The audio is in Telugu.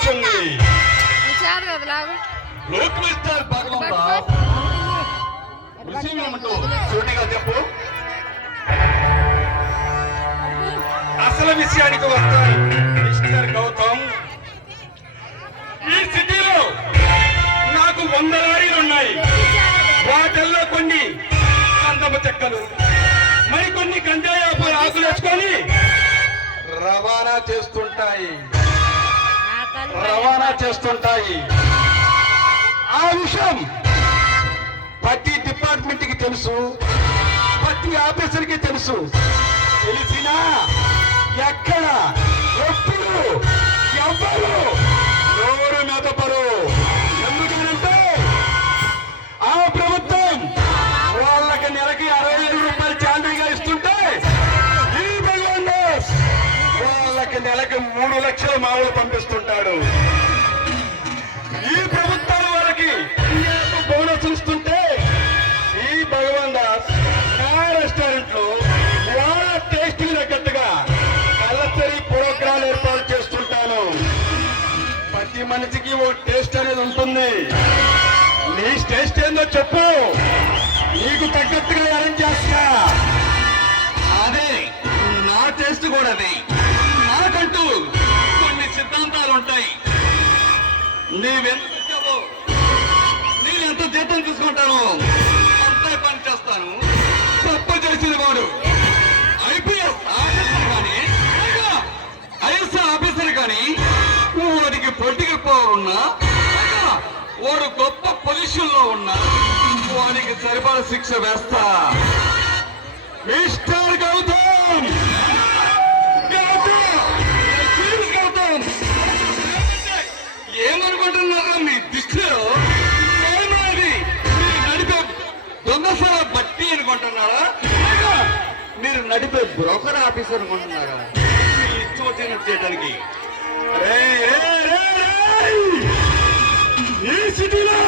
వచ్చింది. లోక్ మిస్టర్ భగవంత విషయం ఏమంటూ సూటిగా చెప్పు. అసలు విషయానికి వస్తాయి మిస్టర్ గౌతమ్. ఈ సిటీలో నాకు 100 లారీలు ఉన్నాయి. వాటిల్లో కొన్ని కందమ చెక్కలు, మరికొన్ని గంజాయి ఆకులు వేసుకొని రవాణా చేస్తుంటాయి. ఆ విషయం ప్రతి డిపార్ట్మెంట్ కి తెలుసు, ప్రతి ఆఫీసర్ కి తెలుసు. తెలిసినా ఎక్కడ ఎప్పుడు ఎవరు ఎవరు మెదపరు. ఎందుకంటే ఆ ప్రభుత్వం వాళ్ళకి నెలకి 65 రూపాయలు చాందీగా ఇస్తుంటే ఈ భగవాన్ వాళ్ళకి నెలకి 3 లక్షల మామూలు పంపిస్తుంటాడు. ఈ ప్రభుత్వాల వాళ్ళకి బోనస్ ఇస్తుంటే ఈ భగవాన్ దాస్ నా రెస్టారెంట్ లో వాళ్ళ టేస్ట్ తగ్గట్టుగా కలసరి ప్రోగ్రాలు ఏర్పాటు చేస్తుంటాను. ప్రతి మనిషికి ఓ టేస్ట్ అనేది ఉంటుంది. నీ టేస్ట్ ఏందో చెప్పు, నీకు తగ్గట్టుగా అరేంజ్ చేస్తా. అదే నా టేస్ట్ కూడా అది. నాకంటూ కొన్ని సిద్ధాంతాలు ఉంటాయి. నేనెంత జీతం తీసుకుంటాను అంతే పని చేస్తాను. తప్పు చేసిన వాడు ఐపీఎస్ ఆఫీసర్ కానీ ఐఎస్ఐ ఆఫీసర్ కానీ వాడికి పొలిటికల్ పవర్ ఉన్నా, వాడు గొప్ప పొజిషన్ లో ఉన్నా వాడికి సరిపడా శిక్ష వేస్తా. మిస్టర్ గౌతమ్, ఏమనుకుంటున్నారా మీ దృష్టిలో? ఏమది మీరు నడిపే దొంగసాల బట్టి అనుకుంటున్నారా? మీరు నడిపే బ్రోకర్ ఆఫీసర్ అనుకుంటున్నారా? మీ ఇష్టం వచ్చినట్టు చేయడానికి. ఈ సిటీలో